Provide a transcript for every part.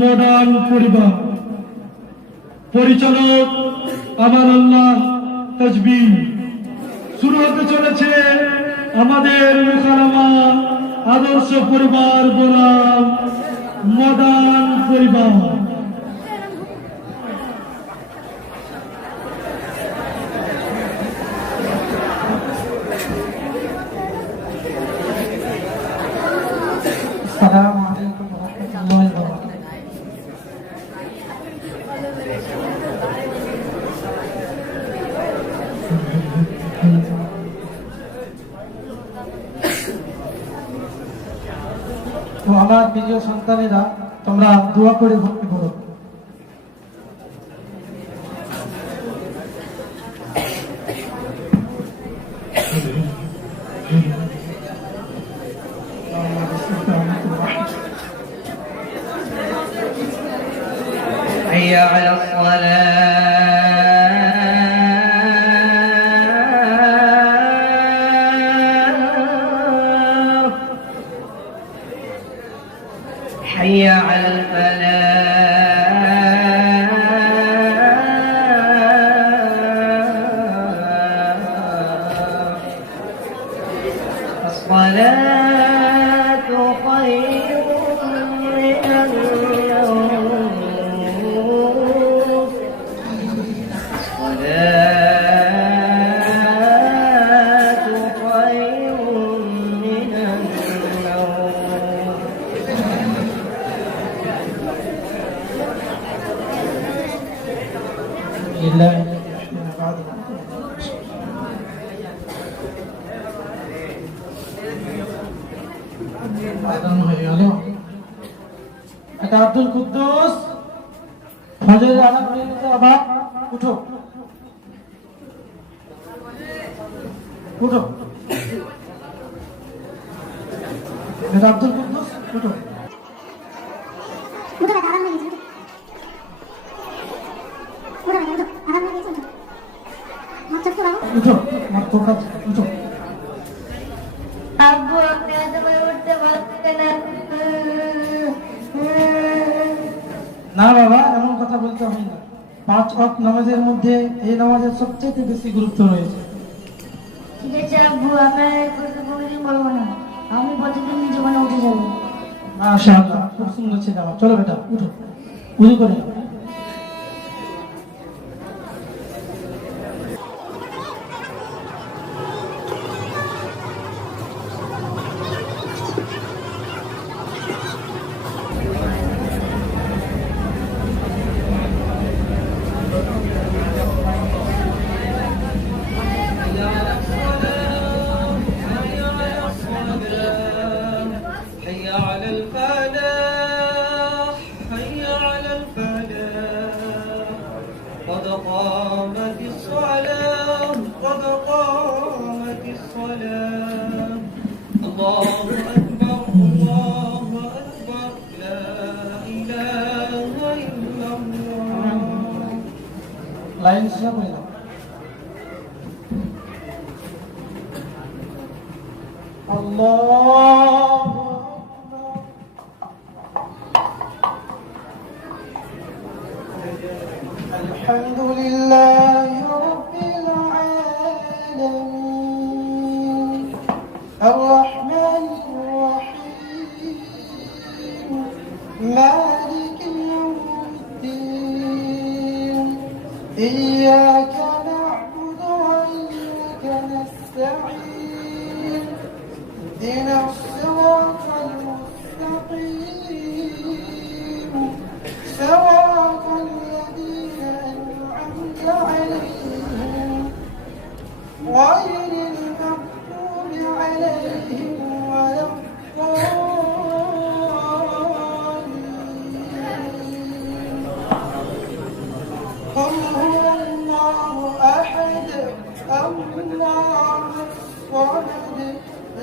Modern পরিবার। পরিচালক আমানুল্লাহ তাজবিন। শুরু হতে চলেছে আমাদের মুখারামা আদর্শ পরিবার বনাম মডার্ন পরিবার। السلام عليكم ورحمة الله وبركاته. তো আমার প্রিয় সন্তানেরা, তোমরা দোয়া করে ভক্তি করো। حي على الصلاة حي على الفلاح الصلاة خير من النوم الصلاة خير من النوم لله হয়ে গেল। এটা আব্দুল কুদ্দুস ফজরের আলাপ হয়ে গেছে। আবার উঠো উঠো। এটা আব্দুল কুদ্দুস, উঠো। উঠো, আমার তোকা উঠো। আব্বু আপনি এত করে উঠতে পারছেন না বাবা, এমন কথা বলতে হয় না। 5 ওয়াক্ত নামাজের মধ্যে এই নামাজের সবচেয়ে বেশি গুরুত্ব রয়েছে। ঠিক আছে আব্বু, আপনার কথা কোনোদিন বলবো না। আমি প্রতিদিন জীবনে উঠে যাবো। মাশাআল্লাহ, খুব সুন্দর ছিল আমার। চলো বেটা উঠো, উযু করে নাও। حي على الفلاح حي على الفلاح قد قامت الصلاة قد قامت الصلاة الله أكبر الله أكبر لا إله إلا الله লাইন শেষ করে দাও। আল্লাহু আকবার। আলহামদুলিল্লাহি রাব্বিল আলামিন আর-রাহমানির রাহিম মালিকি ইয়াউমিদ্দিন ইয়্যাকা না'বুদু ওয়া ইয়্যাকা নাস্তা'ীন اهدنا الصراط المستقيم صراط الذين أنعمت عليهم غير المغضوب عليهم ولا الضالين. قل هو الله أحد الله الصمد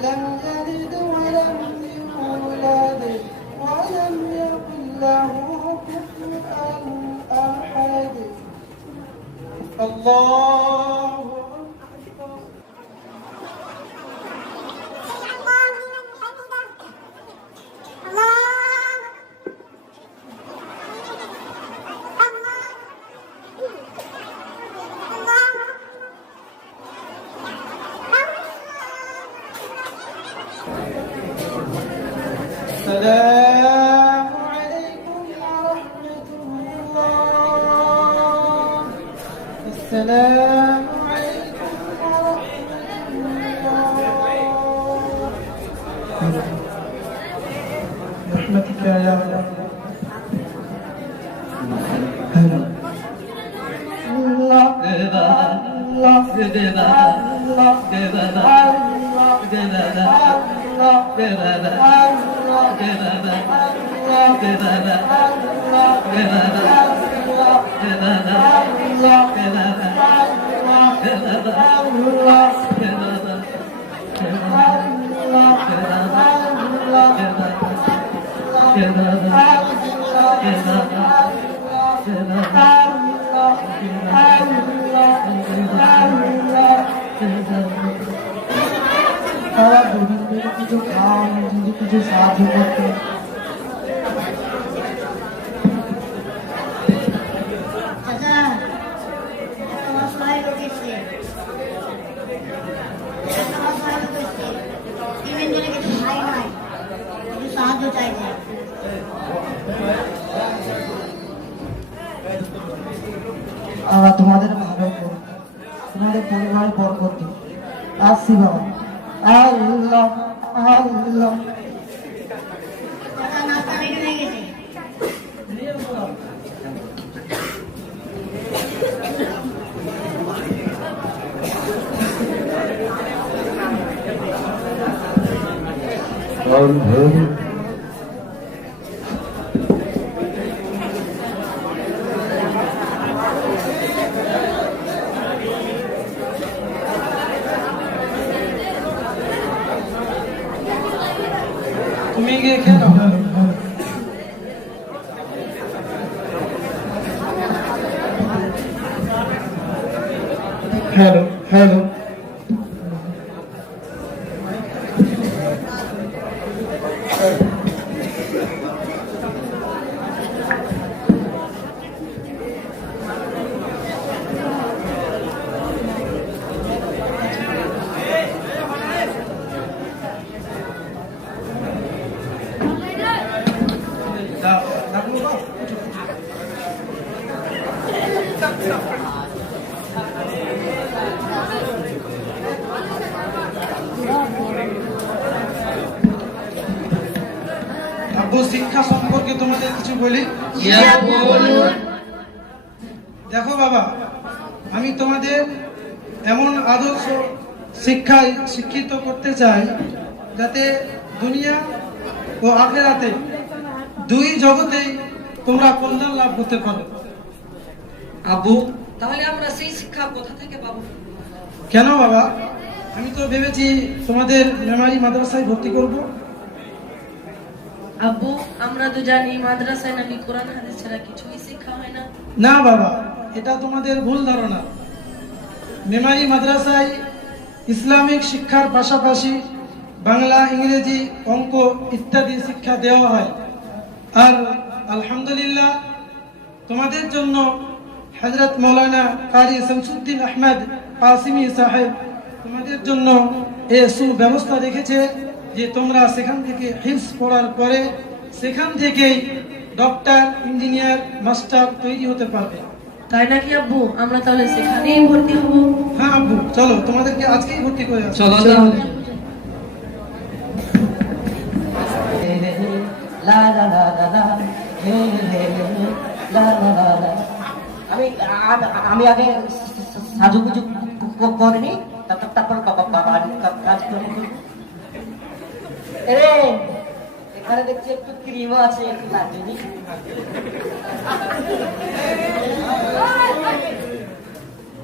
لم يلد ولم يولد ولم يكن له كفوا أحد. الله أكبر. السلام عليكم برحمتك يا الله. সারা দুদিন ধরে কিছু খাওয়া যদি কিছু সাহায্য করতে। চাচা একটা অসহায় লোক এসছে, একটা অসহায় লোক এসছে, তিনের জন্য কিছু খাই নাই, কিছু সাহায্য চাইছে। আল্লাহ তোমাদের ভালো করুন, তোমাদের পরিবার বরকত দিন। আসছি বাবা। আল্লাহ আল্লাহ। চাচা নাস্তা রেডি হয়ে গেছে। তুমি গিয়ে খেয়ে নাও। Hello hello. আব্বু শিক্ষা সম্পর্কে তোমাদের কিছু বলি। দেখো বাবা, আমি তোমাদের এমন আদর্শ শিক্ষায় শিক্ষিত করতে চাই যাতে দুনিয়া ও আখিরাতে দুই জগতেই তোমরা কল্যাণ লাভ করতে পারো। আব্বু, তাহলে আমরা সেই শিক্ষা কোথা থেকে পাবো? কেন বাবা, আমি তো ভেবেছি তোমাদের মেমারি মাদ্রাসায় ভর্তি করব। আব্বু, আমরা তো জানি মাদ্রাসায় নাকি কোরআন হাদিস ছাড়া কিছুই শিক্ষা হয় না। না বাবা, এটা তোমাদের ভুল ধারণা। মেমারি মাদ্রাসায় ইসলামিক শিক্ষার পাশাপাশি বাংলা, ইংরেজি, অঙ্ক ইত্যাদি শিক্ষা দেওয়া হয়। আর আলহামদুলিল্লাহ, তোমাদের জন্য হযরত মাওলানা কারি শামসুদ্দিন আহমদ কাসিমি সাহেব তোমাদের জন্য এই সুব্যবস্থা রেখেছে যে তোমরা সেখান থেকে হিফজ পড়ার পরে সেখান থেকেই ডক্টর, ইঞ্জিনিয়ার, মাস্টার তৈরি হতে পারবে। তাই নাকি আব্বু? আমরা তাহলে সেখানেই ভর্তি হব। হ্যাঁ আব্বু, চলো তোমাদেরকে আজকেই ভর্তি করে আসি। চলো তাহলে। আমি আগে সাজুগুজু করিনি, তারপর কাজ করবো। এখানে দেখছি একটু ক্রিম আছে, একটু লাগিয়ে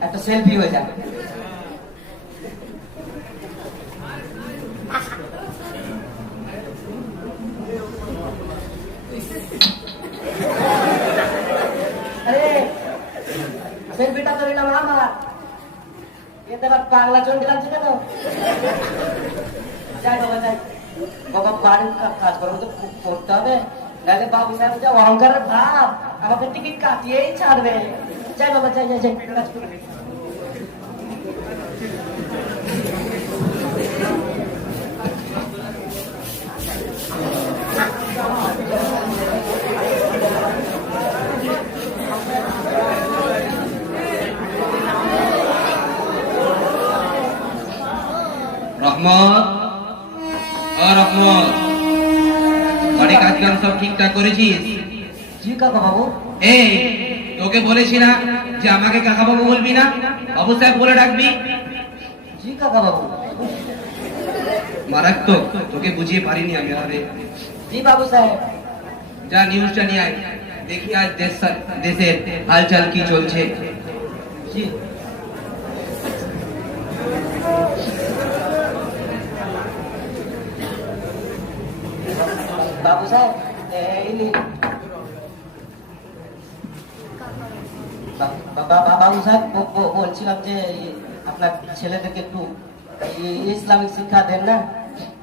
একটা সেলফি হয়ে যায়। সেলফিটা তো নিলাম আমার, এতে আবার পাগলা চন্ডি লাগছে কেন? যাই বাবা যাই, বাবা বাড়ির কাজ করবো তো করতে হবে, নাহলে বাবু সাহেব যা অহংকারের ভাব আমাকে টিকিট কাটিয়েই ছাড়বে। যাই বাবা যাই যাই যাই, কাজ করে। কান সব ঠিকঠাক করেছিস? জি কাকা বাবু। এই তোকে বলেছি না যে আমাকে কাকা বাবু বলবি না, বাবু সাহেব বলে ডাকবি? জি কাকা বাবু। মারাত্মক, তোকে বুঝিয়ে পারিনি আমি আরে। জি বাবু সাহেব। যা নিউজটা নিয়ে আয়, দেখি আজ দেশের হালচাল কি চলছে। জি। বাবু সাহেব এই নিন। বাবু সাহেব বলছিলাম যে আপনার ছেলেদেরকে একটু ইসলামিক শিক্ষা দেন না?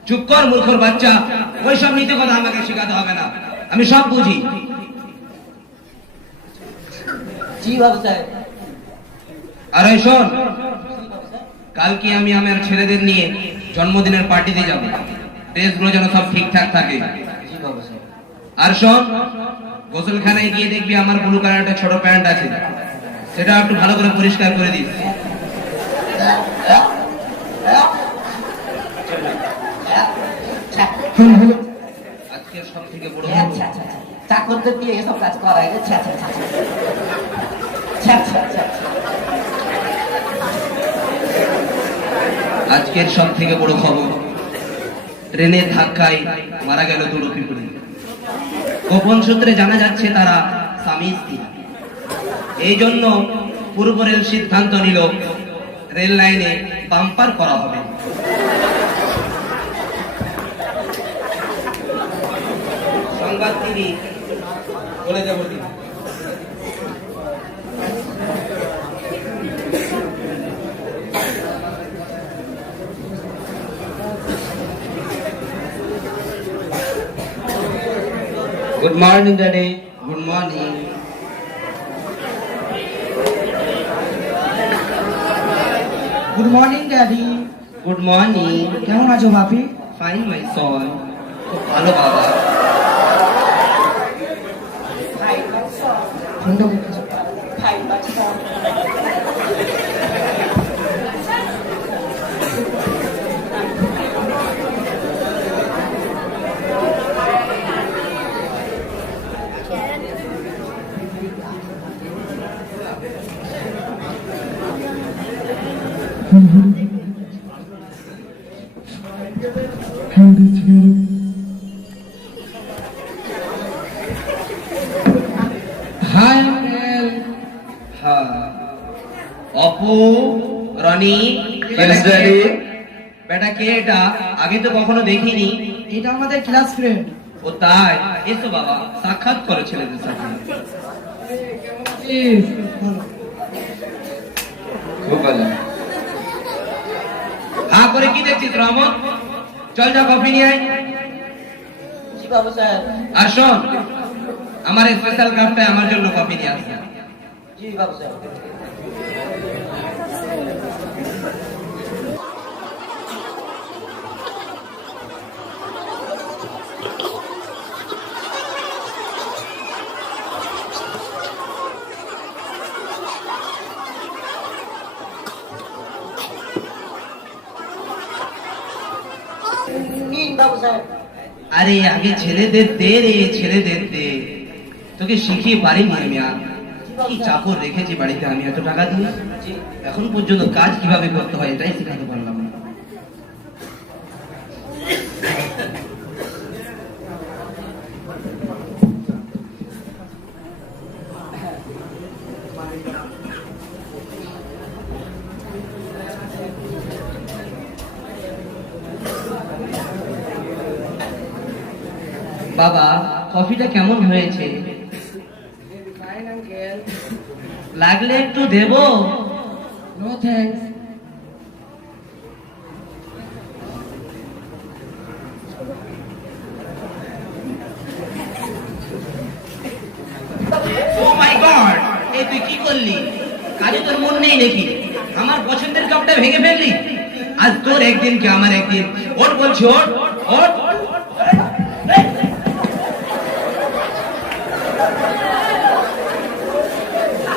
চুপ কর মূর্খর বাচ্চা, ওইসব নীতি কথা আমাকে শেখাতে হবে না, আমি সব বুঝি। জি বাবু সাহেব। আর এই শোন, কালকে আমি আমার ছেলেদের নিয়ে জন্মদিনের পার্টিতে যাব, ড্রেসগুলো যেন সব ঠিকঠাক থাকে। জি বাবু সাহেব। আর শোন, গোসলখানায় গিয়ে দেখবি আমার ব্লু কালার একটা ছোট প্যান্ট আছে, সেটা একটু ভালো করে পরিষ্কার করে দিস। আজকের সব থেকে বড় আচ্ছা আচ্ছা আচ্ছা, চাকরদের দিয়ে এসব কাজ করায়। আচ্ছা আচ্ছা আচ্ছা আচ্ছা আচ্ছা আচ্ছা। আজকের সব থেকে বড় খবর, ট্রেনের ধাক্কায় মারা গেল দুটো পিঁপড়ে। গোপন সূত্রে জানা যাচ্ছে তারা স্বামী স্ত্রী। এই জন্য পূর্ব রেল সিদ্ধান্ত নিল রেল লাইনে বাম্পার করা হবে। সংবাদ তিনি বলে যাব তিনি। Good morning, Daddy. Good morning. Good morning daddy. Good morning. কেমন আছো বাপি? Fine, my son. খুব ভালো বাবা। Hi, Uncle. हाँ। অপু, রনি। Yes, Daddy. বেটা কে এটা? আগে তো কখনো দেখিনি। এটা আমাদের ক্লাস ফ্রেন্ড। ও তাই? এসো বাবা, সাক্ষাৎ করো ছেলেদের সাথে। খুব ভালো। হ্যাঁ করে কি দেখছিস রহমত? চল যা কফি নিয়ে আয়। জি বাবু সাহেব। আর শোন, আমার স্পেশাল কাপটায় আমার জন্য কফি নিয়ে আসবে। জি বাবু সাহেব। নিন বাবু সাহেব। আরে আগে ছেলেদের দে রে, ছেলেদের দে। তোকে শিখিয়ে পারিনি আমি আর। কি চাকর রেখেছি বাড়িতে আমি এত টাকা দিয়ে, এখন পর্যন্ত কাজ কিভাবে করতে হয় এটাই শেখাতে পারলাম না। বাবা, কফিটা কেমন হয়েছে? লাগলে একটু দেবো? No thanks. Oh my god, এই তুই কি করলি? কাজে তোর মন নেই নাকি? আমার পছন্দের কাপটা ভেঙে ফেললি। আজ তোর একদিন কি আমার একদিন। ওঠ বলছি, ওঠ ওঠ।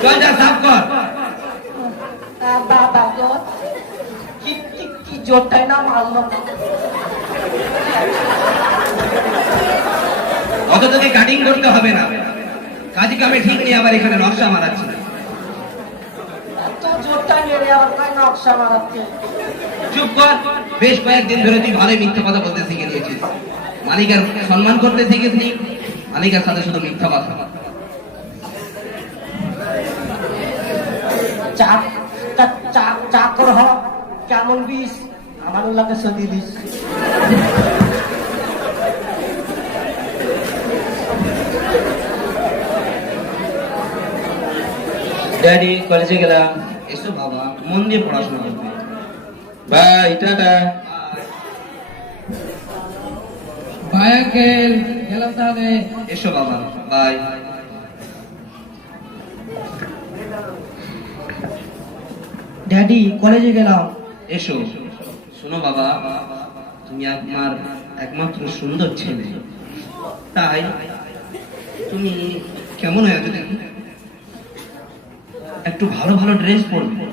চল যা সাফ কর। বাবা গো, কি জোরটাই না মারলো। অত তোকে কাটিং করতে হবে না, কাজী কামে ঠিক নিয়ে আবার এখানে নকশা মারাচ্ছি। তো জোরটা মেরে আবার কয় নকশা মারাচ্ছে। চুপ কর, বেশ কয়েকদিন ধরে তুই ভালোই মিথ্যা কথা বলতে শিখে নিয়েছিস। মালিকের সম্মান করতে শিখেছিস, মালিকের সাথে শুধু মিথ্যা কথা। চাকর হ কেমন বিষ আমার উল্লাকে সত্যি দিস। ড্যাডি কলেজে গেলাম। এসো বাবা, মন দিয়ে পড়াশোনা করবে। By, tata. বাই আঙ্কেল, গেলাম তাহলে। এসো বাবা, বাই। ড্যাডি কলেজে গেলাম। এসো। শোনো বাবা, তুমি আমার একমাত্র সুন্দর ছেলে, তাই তুমি কেমন হয়ে আছো দেখি? একটু ভালো ভালো ড্রেস পরবে।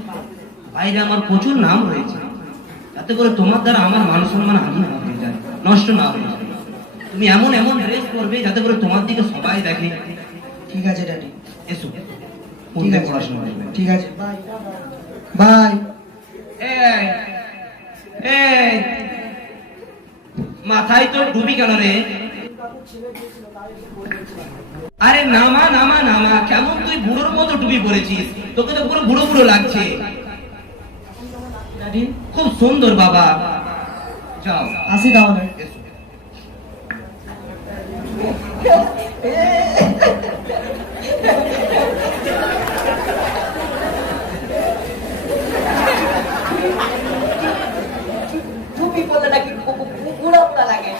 বাইরে আমার প্রচুর নাম রয়েছে, যাতে করে তোমার দ্বারা আমার মান সম্মান হানি না হয়ে যায়, নষ্ট না হয়ে যায়। তুমি এমন এমন ড্রেস পরবে যাতে করে তোমার দিকে সবাই দেখে। ঠিক আছে ড্যাডি। এসো, ঠিক আছে, পড়াশোনা করবে। ঠিক আছে, বাই। এই, এই, মাথায় তো ডুবি কেন রে? আরে নামা নামা নামা, কেমন তুই বুড়োর মতো ডুবি পড়েছিস, তোকে তো পুরো বুড়ো বুড়ো লাগছে। ড্যাডি খুব সুন্দর বাবা, যাও আসি তাহলে। এসো। টুপি পরলে নাকি বুড়া বুড়া লাগে।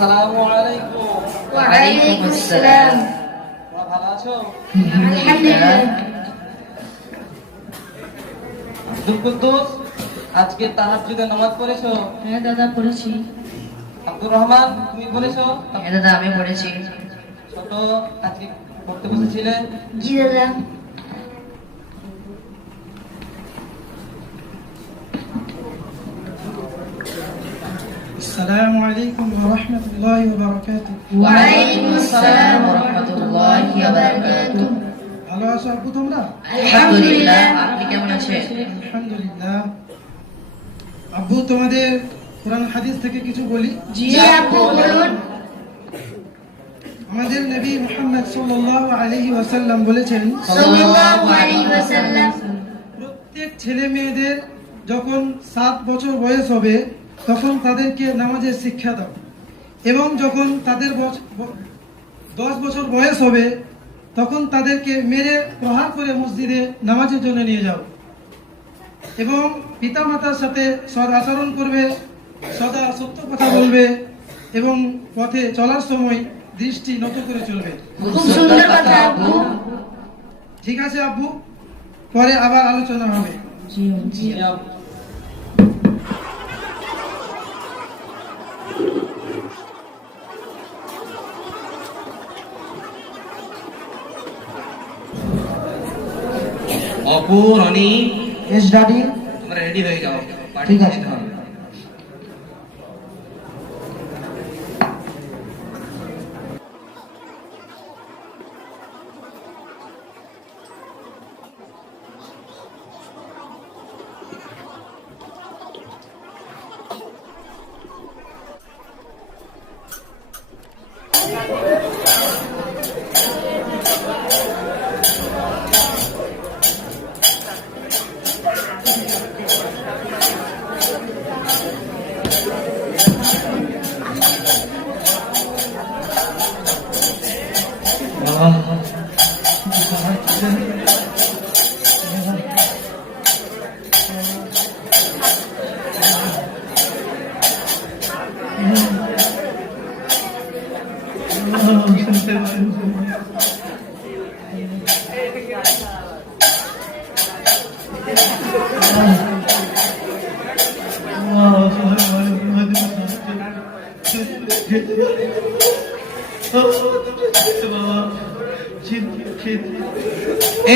আসসালামু আলাইকুম। ওয়ালাইকুম আসসালাম। তোমরা ভালো আছো? আলহামদুলিল্লাহ। আব্দুল কুদ্দুস, আজকে তাহাজ্জুদে নামাজ পড়েছো? হ্যাঁ দাদা পড়েছি। আব্দুর রহমান, তুমি পড়েছো? হ্যাঁ দাদা আমি পড়েছি। ছোট, আজকে পড়তে বসেছিলে? জি দাদা। আসসালামু আলাইকুম ওয়া রাহমাতুল্লাহি ওয়া বারাকাতুহু। ওয়ালাইকুম আসসালাম ওয়া রাহমাতুল্লাহি ওয়া বারাকাতুহু। ভালো আছো আব্বু তোমরা? আলহামদুলিল্লাহ, আপনি কেমন আছেন? আলহামদুলিল্লাহ। আব্বু তোমাদের কোরআন হাদিস থেকে কিছু বলি। জি আব্বু বলুন। আমাদের নবী মুহাম্মদ সাল্লাল্লাহু আলাইহি ওয়াসাল্লাম বলেছেন, সাল্লাল্লাহু আলাইহি ওয়াসাল্লাম, প্রত্যেক ছেলে মেয়েদের যখন 7 বছর বয়স হবে তখন তাদেরকে নামাজের শিক্ষা দাও, এবং যখন তাদের 10 বছর বয়স হবে তখন তাদেরকে মেরে প্রহার করে মসজিদে নামাজের জন্য নিয়ে যাও, এবং পিতামাতার সাথে সৎ আচরণ করবে, সদা সত্য কথা বলবে, এবং পথে চলার সময় দৃষ্টি নত করে চলবে। খুব সুন্দর কথা আব্বু। ঠিক আছে আব্বু, পরে আবার আলোচনা হবে। জি। অপুর অনি, এস ড্যাডি। তোমরা রেডি হয়ে যাও, পার্টি ঠিক আছে। যেতে হবে।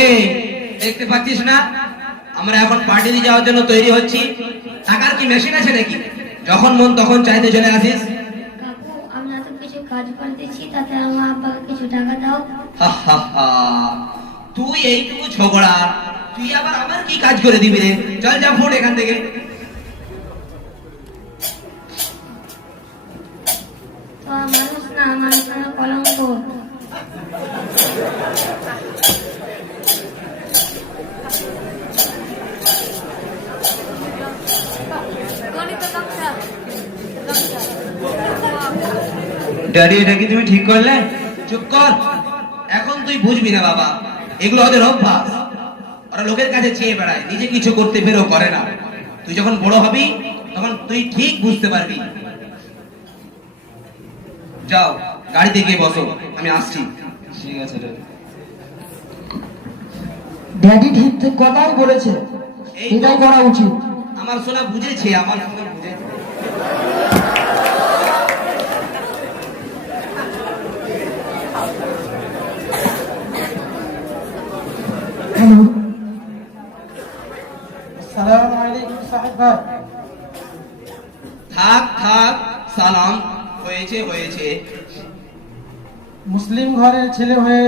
এই দেখতে পাচ্ছিস না আমরা এখন পার্টিতে যাওয়ার জন্য তৈরি হচ্ছি। টাকার কি মেশিন আছে নাকি যখন মন তখন চাইতে চলে আসিস? কাকু আমি এত কিছু কাজ করতেছি, তাতে আমার আব্বাকে কিছু টাকা দাও। হা হা হা, তুই এইটুকু ছোকরা, তুই আবার আমার কি কাজ করে দিবি রে? চল যা, ফুট এখান থেকে। তো মানুষ না, মানুষ না কলঙ্ক। ড্যাডি, এটা কি তুমি ঠিক করলে? চুপ কর, এখন তুই বুঝবি না বাবা, এগুলো ওদের অভ্যাস। ওরা লোকের কাছে চেয়ে বেড়ায়, নিজে কিছু করতে বেরো করে না। তুই যখন বড় হবি তখন তুই ঠিক বুঝতে পারবি। যাও গাড়িতে গিয়ে বসো, আমি আসছি। ঠিক আছে ড্যাডি। ড্যাডি ঠিক কথাই বলেছে, এই তো, এটাই করা উচিত। আমার সোনা বুঝেছে, আমার সোনা বুঝেছে। আসসালামু আলাইকুম সাহেব ভাই। থাক থাক, সালাম হয়েছে হয়েছে। মুসলিম ঘরের ছেলে হয়ে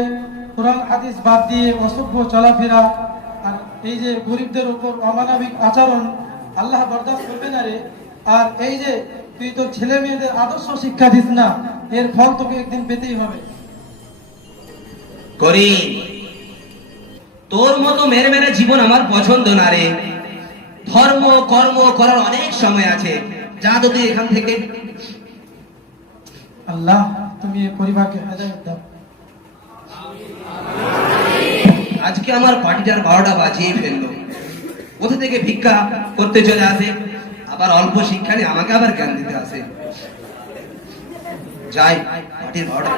কোরআন হাদিস বাদ দিয়ে অসভ্য চলাফেরা আর এই যে গরিবদের উপর অমানবিক আচরণ আল্লাহ বরদাস্ত করবে না রে। আর এই যে তুই তোর ছেলে মেয়েদের আদর্শ শিক্ষা দিস না, এর ফল তোকে একদিন পেতেই হবে। করি, তোর মতো মেরে মেরে জীবন আমার পছন্দ না রে। ধর্ম কর্ম করার অনেক সময় আছে, যা তো তুই এখান থেকে। আল্লাহ তুমি এই পরিবারকে হেদায়েত দাও। আজকে আমার পার্টিটার 12টা বাজিয়ে ফেললো। কোথা থেকে ভিক্ষা করতে চলে আসে, আবার অল্প শিক্ষা নিয়ে আমাকে আবার জ্ঞান দিতে আসে। যাই, পার্টির 12টা।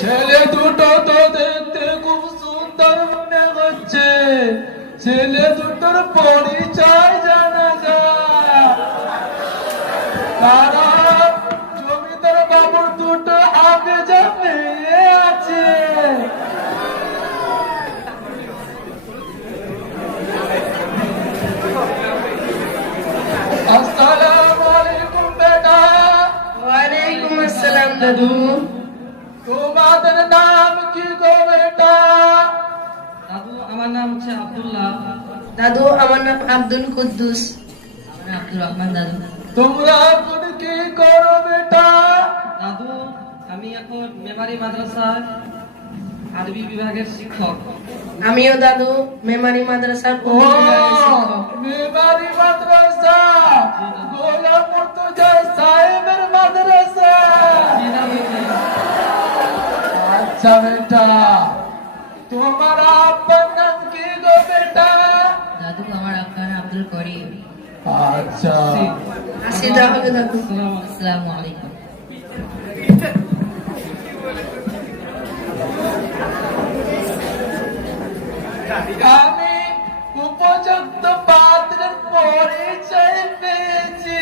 ছেলে দুটো তো দেখতে খুব সুন্দর মনে হচ্ছে, ছেলে দুটোর পরিচয় জানা যায়। কারণ জমিদার বাবুর দুটো আগে যাবে আছে। আসসালামু আলাইকুম বেটা। ওয়ালাইকুম আসসালাম দাদু। তোমাদের নাম কি গো বেটা? দাদু আমার নাম হচ্ছে আব্দুল্লাহ। দাদু আমার নাম আব্দুল কুদ্দুস। আমি আব্দুর রহমান দাদু। তোমরা এখন কি করো বেটা? দাদু আমি এখন মেমারি মাদ্রাসার আরবি বিভাগের শিক্ষক। আমিও দাদু মেমারি মাদ্রাসার ও প্রথম বিভাগের শিক্ষক। মেমারি মাদ্রাসা, গোলাম মুর্তজা সাহেবের মাদ্রাসা। জি দাদু, জি। আচ্ছা বেটা, তোমার আব্বার নাম কি গো বেটা? দাদু আমার আব্বার নাম আব্দুল করিম। আচ্ছা, আসি তাহলে দাদু। আসসালামু আলাইকুম। আমি উপযুক্ত পাত্রের পরিচয় পেয়েছি।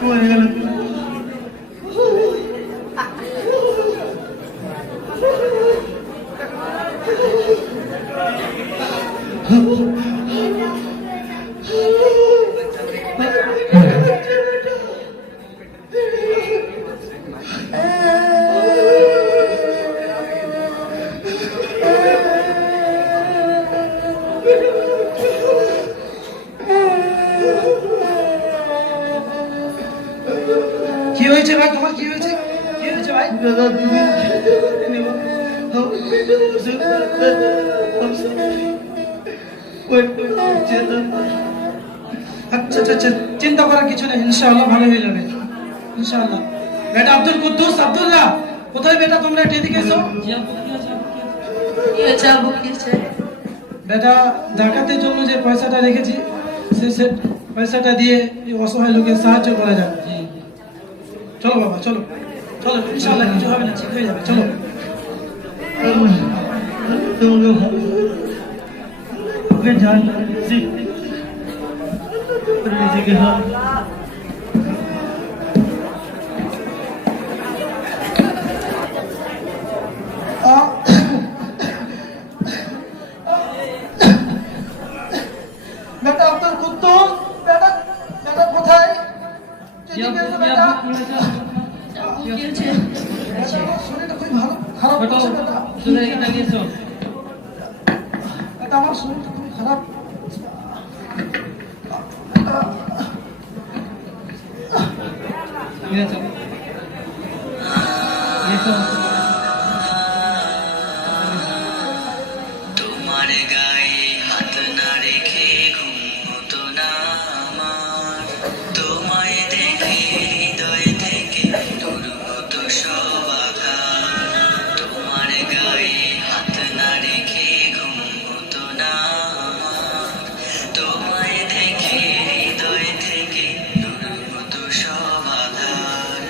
হয়ে গেল। হয়েছে ভাই, তোমার কি হয়েছে? কি হয়েছে ভাই? আচ্ছা আচ্ছা আচ্ছা, চিন্তা করার কিছু নেই, ইনশাআল্লাহ ভালো হয়ে যাবে ইনশাআল্লাহ। বেটা আব্দুল কুদ্দুস, আব্দুল্লাহ, কোথায় বেটা তোমরা? এদিকে এসো। জি আব্বু, কি হয়েছে আব্বু, কি হয়েছে? বেটা ডাকাতের জন্য যে পয়সাটা রেখেছি, সে পয়সাটা দিয়ে এই অসহায় লোকের সাহায্য করা যাবে। চলো বাবা, চলো চলো, ইনশাআল্লাহ কিছু হবে না, ঠিক হয়ে যাবে, চলো। বেটা আব্দুল কুদ্দুস, বেটা বেটা কোথায়? এদিকে এসো বেটা। আব্বু, কি হয়েছে? বেটা, আমার শরীরটা খুবই খারাপ করছে বেটা। বেটা, আমার শরীরটা খুবই খারাপ। তোমার গায়ে হাত না রেখে ঘুম হতো না আমার, তোমায় দেখে হৃদয় থেকে দূর হতো সব আঘাত। তোমার গায়ে হাত না রেখে ঘুম হতো না আমার, তোমায় দেখে হৃদয় থেকে দূর হতো সব আঘাত।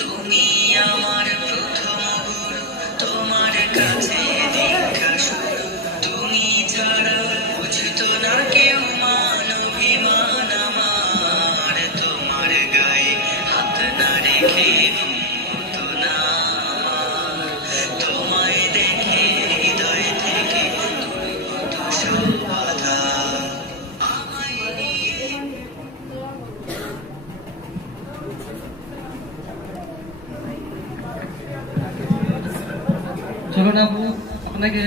তুমি আমার প্রথম গুরু, তোমার কাছে দীক্ষা শুরু, তুমি ছাড়া বুঝতো না কেউ মান অভিমান আমার। তোমার গায়ে হাত না রেখে ঘুম হতো না আমার, তোমায় দেখে হৃদয় থেকে দূর হতো সব বাধা। আমায় নিয়ে চলুন আব্বু, আপনাকে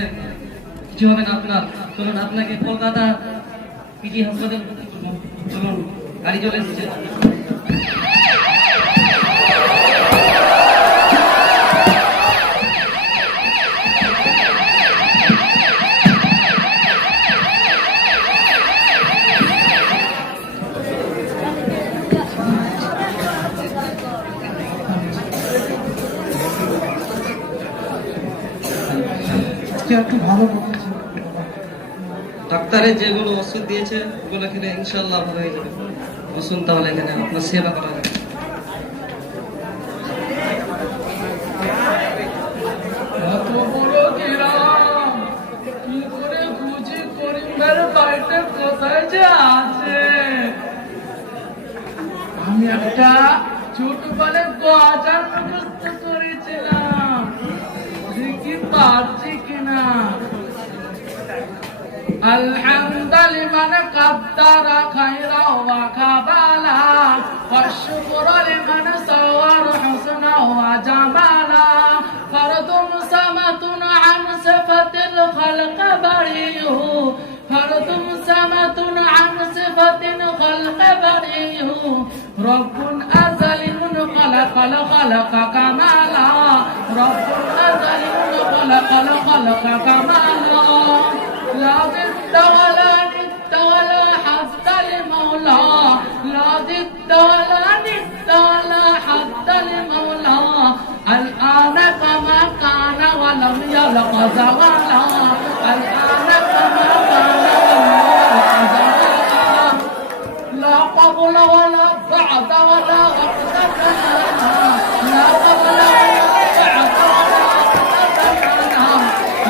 কিছু হবে না আপনার। চলুন আপনাকে কলকাতা পিটি হাসপাতাল ভর্তি করবো। চলুন, গাড়ি চলে এসেছে। আজকে একটু ভালো বলেছে। ডাক্তারের যেগুলো ওষুধ দিয়েছে ওগুলো খেলে ইনশাল্লাহ ভালো হয়ে যাবে। বসুন তাহলে এখানে, আপনার সেবা করা যাবে। এত বড় গ্রাম, কি করে খুঁজি করিমের বাড়িতে কোথায় যে আছে। আমি একটা ছোটবেলে বাজার মুখস্থ করেছিলাম, দেখি পারছি কিনা। আলহামদুলিল্লাহ মান কাদ্দারা খায়রা ওয়া কাবালা, والشكر لمن صور حسنا وجمالا، فرد سمة عن صفة الخلق بريء، فرد سمة عن صفة الخلق بريء، رب أزلي خلق الخلق كمالا، رب أزلي خلق الخلق كمالا، لا ضد ولا ند ولا حد لمولى، لا ضد ولا ند ولا حد لمولى، الآن كما كان ولم يلق زوالا، الآن كما كان ولم يلق زوالا، لا قبل ولا بعد ولا وقت كان، لا قبل ولا بعد ولا وقت كان،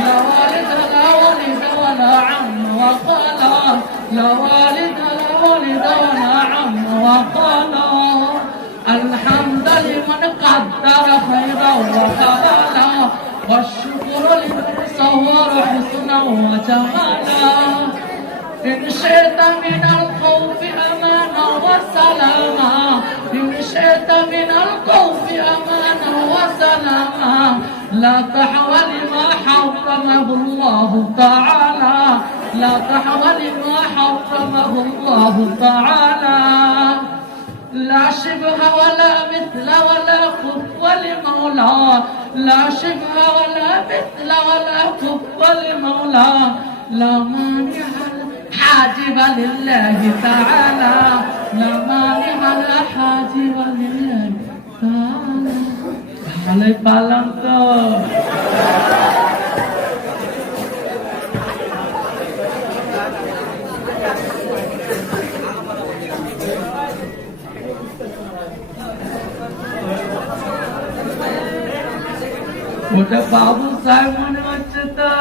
لا والد لا ولد ولا عم وخالا، لا والد لا ولد ولا عم وخالا، الحمد لمن قدر خيرا وقبلا، والشكر لمن صور حسنا وجمالا، إن شئت من الخوف أمانا وسلاما، إن شئت من الخوف أمانا وسلاما، لا تحول ما حرمه الله تعالى، لا تحول ما حرمه الله تعالى، لا شبه ولا مثل ولا كف لمولى لا شبه ولا مثل ولا كف لمولى لا مانع الحاجب لله تعالى لا مانع الحاجب لله تعالى علي بالانتو ওটা বাবু সাহেব মনে হচ্ছে তো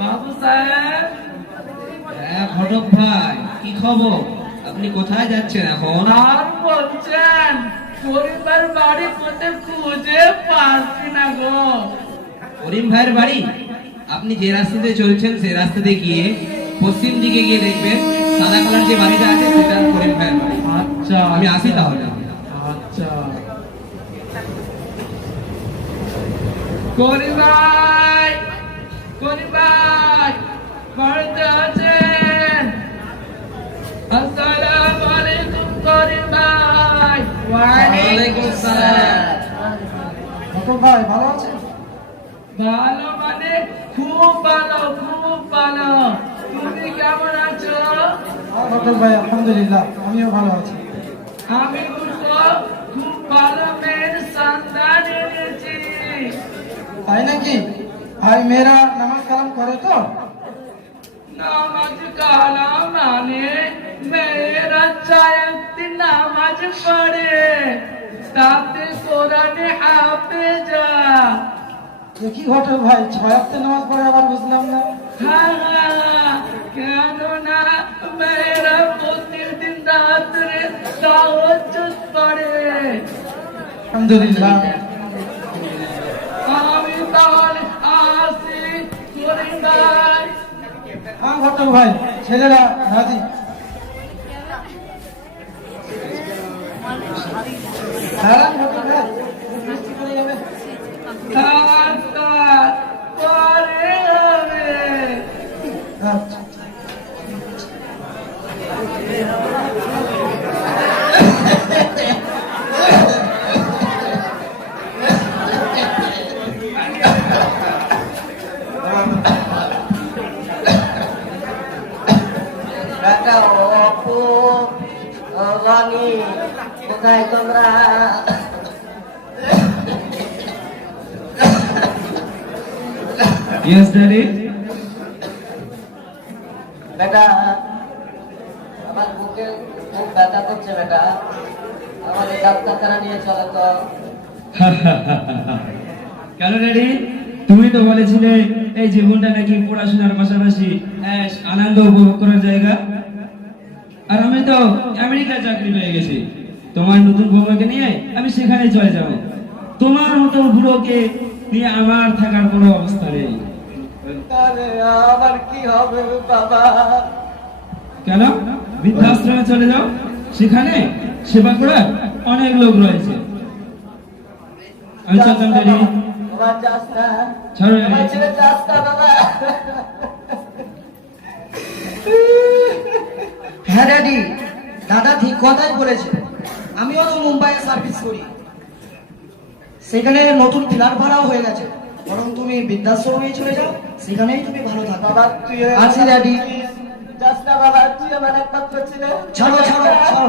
বাবু সাহেব। হ্যাঁ ঘটক ভাই, কি খবর? আপনি কোথায় যাচ্ছেন এখন? আর বলছেন পরিবার বাড়ি কোথায় খুঁজে পাচ্ছি না গো। করিম ভাইয়ের বাড়ি? আপনি যে রাস্তাতে চলছেন সেই রাস্তাতে গিয়ে পশ্চিম দিকে গিয়ে দেখবেন সাদা কালার যে বাড়িটা আছে সেটা করিম ভাইয়ের বাড়ি। আচ্ছা আমি আসি তাহলে। আচ্ছা করিম ভাই, করিম ভাই বাড়িতে আছেন? আসসালামু আলাইকুম করিম ভাই। ওয়ালাইকুম আসসালাম। ঘটক ভাই ভালো আছেন? ভালো মানে খুব ভালো, খুব ভালো। তুমি কেমন আছো? হ্যাঁ ঘটক ভাই আলহামদুলিল্লাহ আমিও ভালো আছি। আমি দুটো খুব ভালো মেয়ের সন্ধান এনেছি। তাই নাকি? ভাই মেয়েরা নামাজ কালাম করে তো? নামাজ কালাম মানে মেয়েরা চাইতে নামাজ পড়ে, তাতে কোরআনে হাফেজা। দেখি ঘটক ভাই 6 ওয়াক্ত নামাজ পড়ে আবার বুঝলাম না। কেননা মেয়েরা প্রতিদিন রাত্রে তাহাজ্জুদ পড়ে। আলহামদুলিল্লাহ। আমি তাহলে আসি করিম ভাই। হ্যাঁ ঘটক ভাই ছেলেরা রাজি। দাঁড়ান ঘটক ভাই, বৃষ্টি পড়ে যাবে। পরে হবে। আচ্ছা বেটা অপু, ও রনি, কোথায় তোমরা? Yes daddy. বেটা আমার বুকে খুব ব্যথা করছে বেটা, আমাদের ডাক্তারখানা নিয়ে চলো তো। কেন ড্যাডি? তুমি তো বলেছিলে এই জীবনটা নাকি পড়াশোনার পাশাপাশি আনন্দ উপভোগ করার জায়গা। আর আমি তো আমেরিকায় চাকরি পেয়ে গেছি, তোমার নতুন বউকে নিয়ে আমি সেখানে চলে যাব। তোমার মতো বুড়োকে নিয়ে আমার থাকার কোনো অবস্থা নেই। তাহলে আমার কি হবে বাবা? কেন? বৃদ্ধাশ্রমে চলে যাও, সেখানে সেবা করার অনেক লোক রয়েছে। আমি চলতাম ড্যাডি। বাবা যাস না, ছাড়ো আমার ড্যাডি। ছেলে যাস না বাবা। হ্যাঁ ড্যাডি, দাদা ঠিক কথাই বলেছে। আমিও তো মুম্বাইয়ে সার্ভিস করি, সেখানে নতুন ফ্ল্যাট ভাড়াও হয়ে গেছে। বরং তুমি বৃদ্ধাশ্রমে চলে যাও, সেখানেই তুমি ভালো থাকো। বাবা তুই আছি ড্যাডি। যাস না বাবা, তুই আমার একমাত্র ছেলে। ছাড়ো ছাড়ো ছাড়ো।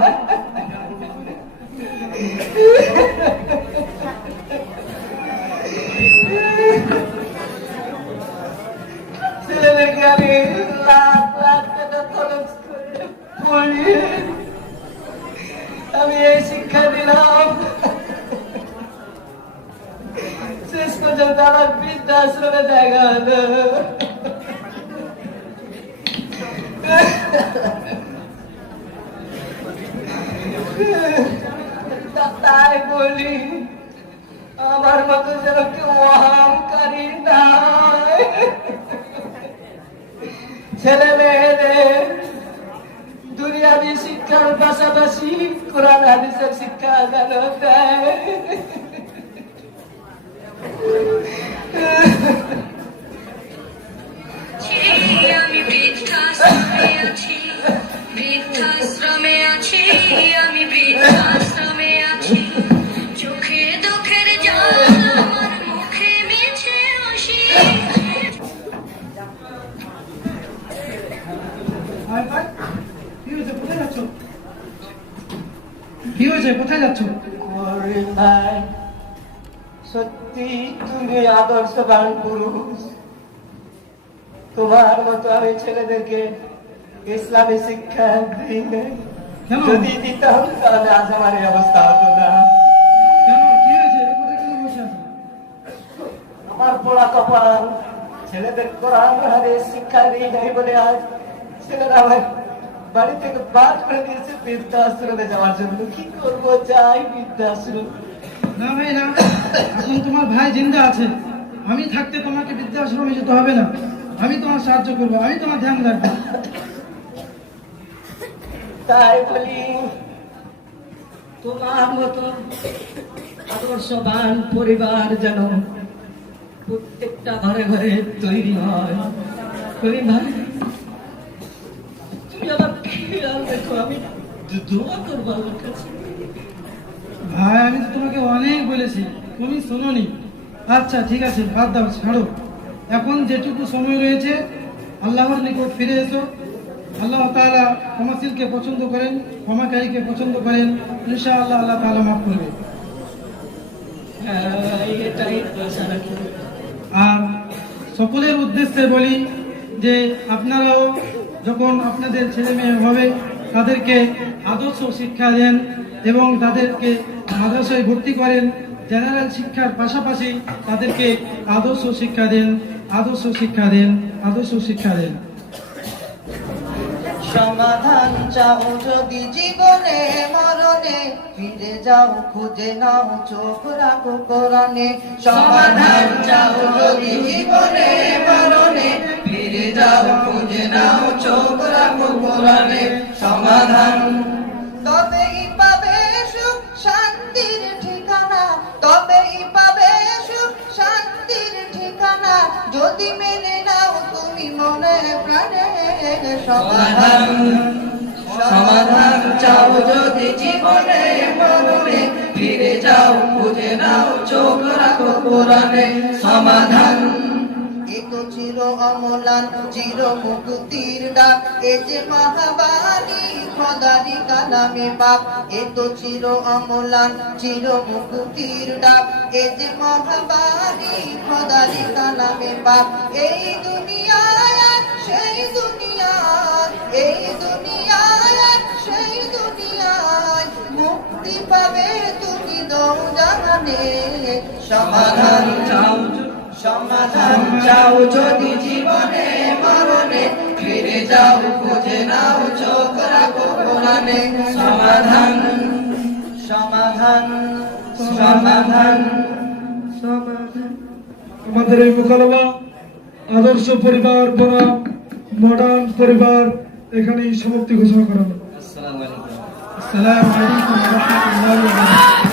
ছেলেদেরকে আমি লাখ লাখ টাকা খরচ করে পড়িয়ে আমি এই শিক্ষা দিলাম, শেষ পর্যন্ত আমার বৃদ্ধাশ্রমে জায়গা হলো। তাই বলি আমার মতো যেন কেউ অহংকারী নাই। ছেলে মেয়েদের দুনিয়াবি শিক্ষার পাশাপাশি কোরআন হাদিসের শিক্ষা যেন দেয়। আমি বৃদ্ধাশ্রমে আছি, বৃদ্ধাশ্রমে আছি। আমি বৃদ্ধাশ্রমে আছি, চোখে দুঃখের জল আমার মুখে মিছে হাসি। ভাই ভাই কি হয়েছে, কোথায় যাচ্ছ? কি হয়েছে, কোথায় যাচ্ছ? করিম ভাই, সত্যি তুমি আদর্শবান পুরুষ। তোমার মতো আমি ছেলেদেরকে ইসলামী শিক্ষা দিই নাই। কেন? যদি দিতাম তাহলে আজ আমার এই অবস্থা হতো না। কেন, কি হয়েছে, কোথায় কেন বসে আছো? আমার পোড়া কপাল, ছেলেদের কোরআন হাদিস শিক্ষা দিই নাই বলে আজ ছেলেরা আমার বাড়ি থেকে বাদ করে দিয়েছে বৃদ্ধাশ্রমে যাওয়ার জন্য। কি করবো, যাই বৃদ্ধাশ্রম। না ভাই না, এখন তোমার ভাই জিন্দা আছে, আমি থাকতে তোমাকে বৃদ্ধাশ্রমে যেতে হবে না। আমি তোমার সাহায্য করবো, আমি তোমার ধ্যান রাখবো। তাই বলি তোমার মতো আদর্শবান পরিবার যেন প্রত্যেকটা ঘরে ঘরে তৈরি হয়। করিম ভাই, তুমি আমার খেয়াল রেখো, আমি দোয়া করবো আমার কাছে। ভাই আমি তো তোমাকে অনেক বলেছি, তুমি শোনোনি। আচ্ছা ঠিক আছে, বাদ দাও, ছাড়ো। এখন যেটুকু সময় রয়েছে আল্লাহর নিকট ফিরে এসো। আল্লাহ তাআলা ক্ষমাশীলকে পছন্দ করেন, ক্ষমাকারীকে পছন্দ করেন। ইনশাআল্লাহ আল্লাহ তাআলা মাফ করবে। এটাই আশা রাখি। আর সকলের উদ্দেশ্যে বলি যে আপনারাও যখন আপনাদের ছেলে মেয়ে হবে তাদেরকে আদর্শ শিক্ষা দেন এবং তাদেরকে মাদ্রাসায় ভর্তি করেন। জেনারেল শিক্ষার পাশাপাশি তাদেরকে আদর্শ শিক্ষা দেন, আদর্শ শিক্ষা দেন, আদর্শ শিক্ষা দেন। সমাধান চাও যদি জীবনে মরণে, ফিরে যাও খুঁজে নাও চোখ রাখো কোরআনে। সমাধান চাও যদি জীবনে মরণে, ফিরে যাও খুঁজে নাও চোখ রাখো কোরআনে। সমাধান তবেই পাবে সুখ শান্তির ঠিকানা, তবেই পাবে সুখ শান্তির ঠিকানা, যদি মেনে নাও তুমি মনে প্রাণে। সমাধান সমাধান চাও যদি জীবনে মরণে, ফিরে যাও খুঁজে নাও চোখ রাখো কোরআনে। সমাধান এ তো চির অমলান চির মুক্তির ডাক, এ যে মহাবাণী খোদারি কালামে পাক। এ তো চির অমলান চির মুক্তির ডাক, এ যে মহাবাণী খোদারি কালামে পাক। এই দুনিয়ায় সেই দুনিয়ায়, এই দুনিয়ায় সেই দুনিয়ায়, মুক্তি পাবে তুমি দৌ জাহানে। সমাধান চাও, সমাধান চাও যদি জীবনে মরণে, ফিরে যাও খুঁজে নাও চোখ রাখো কোরআনে। সমাধান সমাধান সমাধান সমাধান। আমাদের এই মোকালবা আদর্শ পরিবার বনাম মডার্ন পরিবার এখানেই সমাপ্তি ঘোষণা করা হলো। আসসালামু আলাইকুম। আসসালামু আলাইকুম ওয়া রাহমাতুল্লাহি ওয়া বারাকাতুহু।